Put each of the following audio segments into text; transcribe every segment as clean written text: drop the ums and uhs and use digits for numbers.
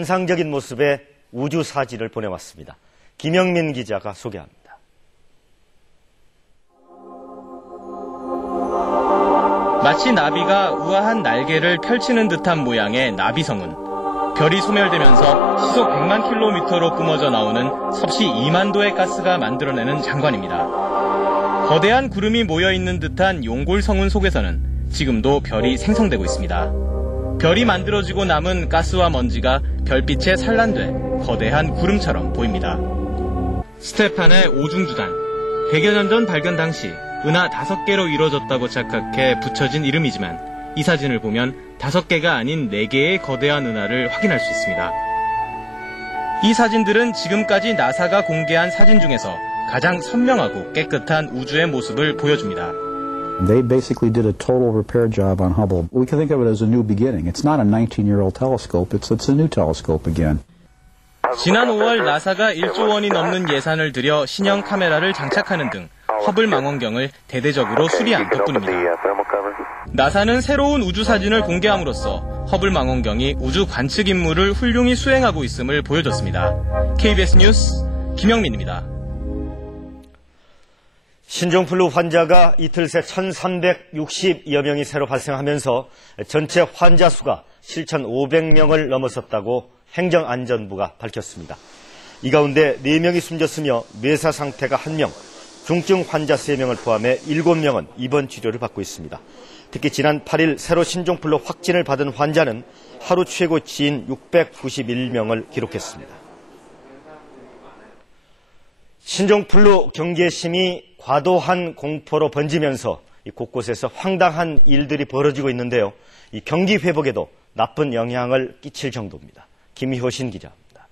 환상적인 모습의 우주 사진을 보내왔습니다. 김영민 기자가 소개합니다. 마치 나비가 우아한 날개를 펼치는 듯한 모양의 나비성은 별이 소멸되면서 시속 100만 킬로미터로 뿜어져 나오는 섭씨 2만 도의 가스가 만들어내는 장관입니다. 거대한 구름이 모여있는 듯한 용골성운 속에서는 지금도 별이 생성되고 있습니다. 별이 만들어지고 남은 가스와 먼지가 별빛에 산란돼 거대한 구름처럼 보입니다. 스테판의 오중주단, 100여 년 전 발견 당시 은하 5개로 이루어졌다고 착각해 붙여진 이름이지만 이 사진을 보면 5개가 아닌 4개의 거대한 은하를 확인할 수 있습니다. 이 사진들은 지금까지 나사가 공개한 사진 중에서 가장 선명하고 깨끗한 우주의 모습을 보여줍니다. They basically did a total repair job on Hubble. We can think of it as a new beginning. It's not a 19-year-old telescope. It's a new telescope again. 지난 5월 나사가 1조 원이 넘는 예산을 들여 신형 카메라를 장착하는 등 허블 망원경을 대대적으로 수리한 덕분입니다. 나사는 새로운 우주 사진을 공개함으로써 허블 망원경이 우주 관측 임무를 훌륭히 수행하고 있음을 보여줬습니다. KBS 뉴스 김영민입니다. 신종플루 환자가 이틀 새 1,360여 명이 새로 발생하면서 전체 환자 수가 7,500명을 넘어섰다고 행정안전부가 밝혔습니다. 이 가운데 4명이 숨졌으며 뇌사 상태가 1명, 중증 환자 3명을 포함해 7명은 입원 치료를 받고 있습니다. 특히 지난 8일 새로 신종플루 확진을 받은 환자는 하루 최고치인 691명을 기록했습니다. 신종플루 경계심이 과도한 공포로 번지면서 곳곳에서 황당한 일들이 벌어지고 있는데요. 이 경기 회복에도 나쁜 영향을 끼칠 정도입니다. 김효신 기자입니다.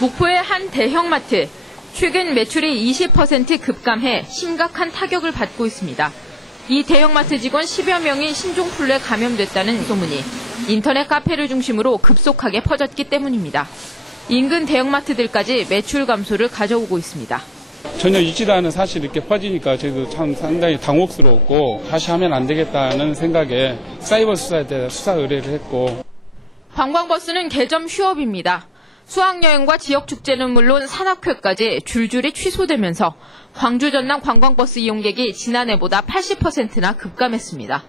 목포의 한 대형마트. 최근 매출이 20% 급감해 심각한 타격을 받고 있습니다. 이 대형마트 직원 10여 명이 신종플루에 감염됐다는 소문이 인터넷 카페를 중심으로 급속하게 퍼졌기 때문입니다. 인근 대형마트들까지 매출 감소를 가져오고 있습니다. 전혀 있지도 않은 사실이 이렇게 퍼지니까 저희도 참 상당히 당혹스러웠고 다시 하면 안 되겠다는 생각에 사이버 수사에 대해 수사 의뢰를 했고. 관광버스는 개점 휴업입니다. 수학여행과 지역축제는 물론 산악회까지 줄줄이 취소되면서 광주 전남 관광버스 이용객이 지난해보다 80%나 급감했습니다.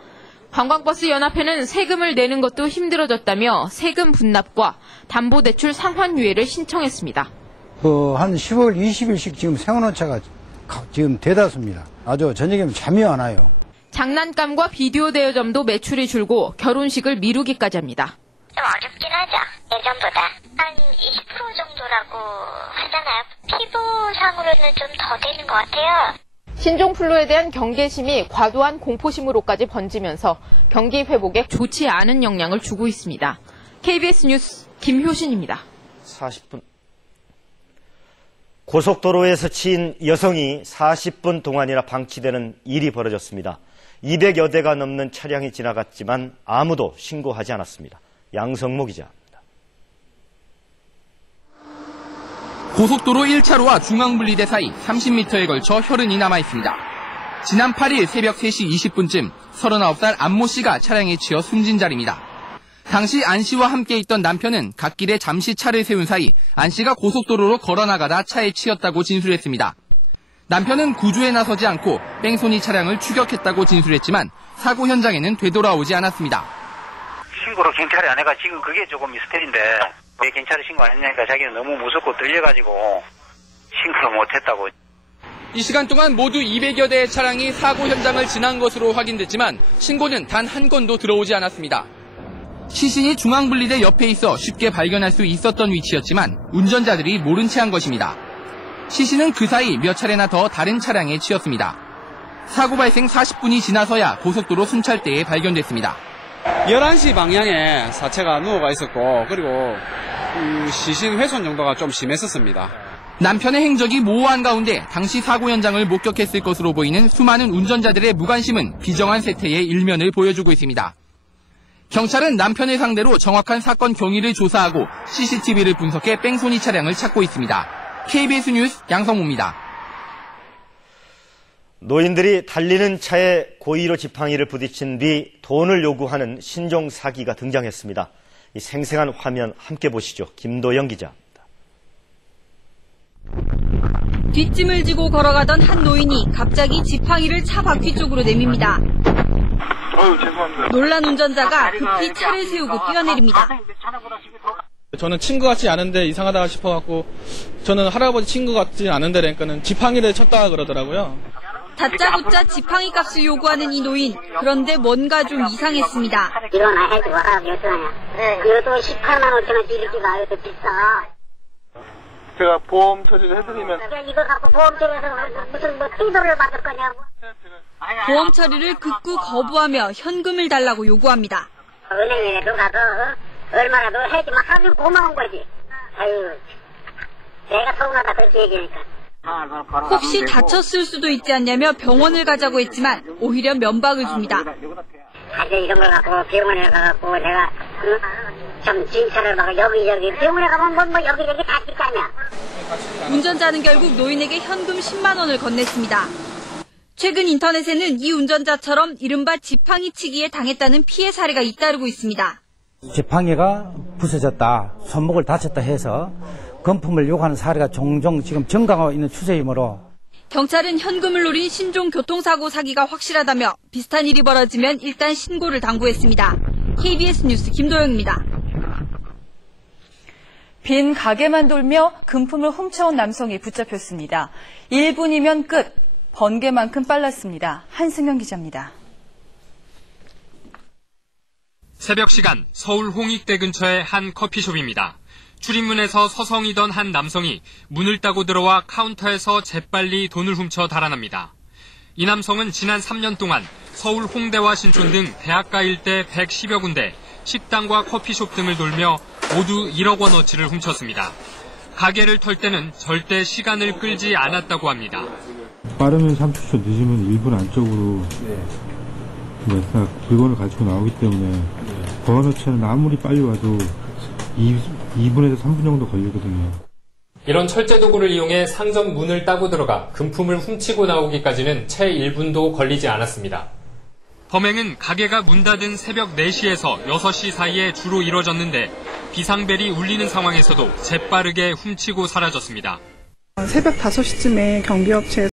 관광버스 연합회는 세금을 내는 것도 힘들어졌다며 세금 분납과 담보대출 상환 유예를 신청했습니다. 한 10월 20일씩 지금 세워놓은 차가 지금 대다수입니다. 아주 저녁에는 잠이 안 와요. 장난감과 비디오 대여점도 매출이 줄고 결혼식을 미루기까지 합니다. 좀 어렵긴 하죠. 예전보다. 한 20% 정도라고 하잖아요. 피부상으로는 좀 더 되는 것 같아요. 신종플루에 대한 경계심이 과도한 공포심으로까지 번지면서 경기 회복에 좋지 않은 영향을 주고 있습니다. KBS 뉴스 김효신입니다. 40분. 고속도로에서 치인 여성이 40분 동안이나 방치되는 일이 벌어졌습니다. 200여 대가 넘는 차량이 지나갔지만 아무도 신고하지 않았습니다. 양성모 기자입니다. 고속도로 1차로와 중앙분리대 사이 30m에 걸쳐 혈흔이 남아있습니다. 지난 8일 새벽 3시 20분쯤 39살 안모 씨가 차량에 치여 숨진 자리입니다. 당시 안 씨와 함께 있던 남편은 갓길에 잠시 차를 세운 사이 안 씨가 고속도로로 걸어나가다 차에 치였다고 진술했습니다. 남편은 구조에 나서지 않고 뺑소니 차량을 추격했다고 진술했지만 사고 현장에는 되돌아오지 않았습니다. 신고를 경찰에 안 해가 지금 그게 조금 미스터리인데 왜 경찰에 신고 안 했냐니까 자기는 너무 무섭고 떨려가지고 신고를 못했다고. 이 시간 동안 모두 200여 대의 차량이 사고 현장을 지난 것으로 확인됐지만 신고는 단 한 건도 들어오지 않았습니다. 시신이 중앙분리대 옆에 있어 쉽게 발견할 수 있었던 위치였지만 운전자들이 모른 채 한 것입니다. 시신은 그 사이 몇 차례나 더 다른 차량에 치였습니다. 사고 발생 40분이 지나서야 고속도로 순찰대에 발견됐습니다. 11시 방향에 사체가 누워가 있었고 그리고 시신 훼손 정도가 좀 심했었습니다. 남편의 행적이 모호한 가운데 당시 사고 현장을 목격했을 것으로 보이는 수많은 운전자들의 무관심은 비정한 세태의 일면을 보여주고 있습니다. 경찰은 남편을 상대로 정확한 사건 경위를 조사하고 CCTV를 분석해 뺑소니 차량을 찾고 있습니다. KBS 뉴스 양성모입니다. 노인들이 달리는 차에 고의로 지팡이를 부딪힌 뒤 돈을 요구하는 신종 사기가 등장했습니다. 이 생생한 화면 함께 보시죠. 김도영 기자입니다. 뒷짐을 지고 걸어가던 한 노인이 갑자기 지팡이를 차 바퀴 쪽으로 내밉니다. 죄송합니다. 놀란 운전자가 급히 차를 세우고 뛰어내립니다. 저는 친구 같지 않은데 이상하다 싶어갖고 저는 할아버지 친구 같지 않은데 그러니까는 지팡이를 쳤다 그러더라고요. 다짜고짜 지팡이 값을 요구하는 이 노인. 그런데 뭔가 좀 이상했습니다. 이거나 해줘. 어떡하냐. 이것도 18만 5천 원씩 이렇게 가요. 비싸. 제가 보험 처리를 해드리면. 이거 갖고 보험 처리해서 무슨 띠도를 받을 거냐고. 보험 처리를 극구 거부하며 현금을 달라고 요구합니다. 은행에도 가서 얼마라도 해주면 하면 고마운 거지. 아유, 내가 서운하다 그렇게 얘기하니까. 혹시 다쳤을 수도 있지 않냐며 병원을 가자고 했지만 오히려 면박을 줍니다. 사실 이런 걸 갖고 병원에 가갖고 내가 참 진찰을 하고 여기저기 병원에 가면 뭐 여기저기 다 찍잖냐. 운전자는 결국 노인에게 현금 10만 원을 건넸습니다. 최근 인터넷에는 이 운전자처럼 이른바 지팡이 치기에 당했다는 피해 사례가 잇따르고 있습니다. 지팡이가 부서졌다, 손목을 다쳤다 해서 금품을 요구하는 사례가 종종 지금 증가하고 있는 추세이므로 경찰은 현금을 노린 신종 교통사고 사기가 확실하다며 비슷한 일이 벌어지면 일단 신고를 당부했습니다. KBS 뉴스 김도영입니다. 빈 가게만 돌며 금품을 훔쳐온 남성이 붙잡혔습니다. 1분이면 끝. 번개만큼 빨랐습니다. 한승현 기자입니다. 새벽 시간 서울 홍익대 근처의 한 커피숍입니다. 출입문에서 서성이던 한 남성이 문을 따고 들어와 카운터에서 재빨리 돈을 훔쳐 달아납니다. 이 남성은 지난 3년 동안 서울 홍대와 신촌 등 대학가 일대 110여 군데 식당과 커피숍 등을 돌며 모두 1억 원어치를 훔쳤습니다. 가게를 털 때는 절대 시간을 끌지 않았다고 합니다. 빠르면 30초, 늦으면 1분 안쪽으로 물건을 가지고 나오기 때문에 보안업체는 아무리 빨리 와도 2분에서 3분 정도 걸리거든요. 이런 철제 도구를 이용해 상점 문을 따고 들어가 금품을 훔치고 나오기까지는 채 1분도 걸리지 않았습니다. 범행은 가게가 문 닫은 새벽 4시에서 6시 사이에 주로 이뤄졌는데 비상벨이 울리는 상황에서도 재빠르게 훔치고 사라졌습니다. 새벽 5시쯤에 경비업체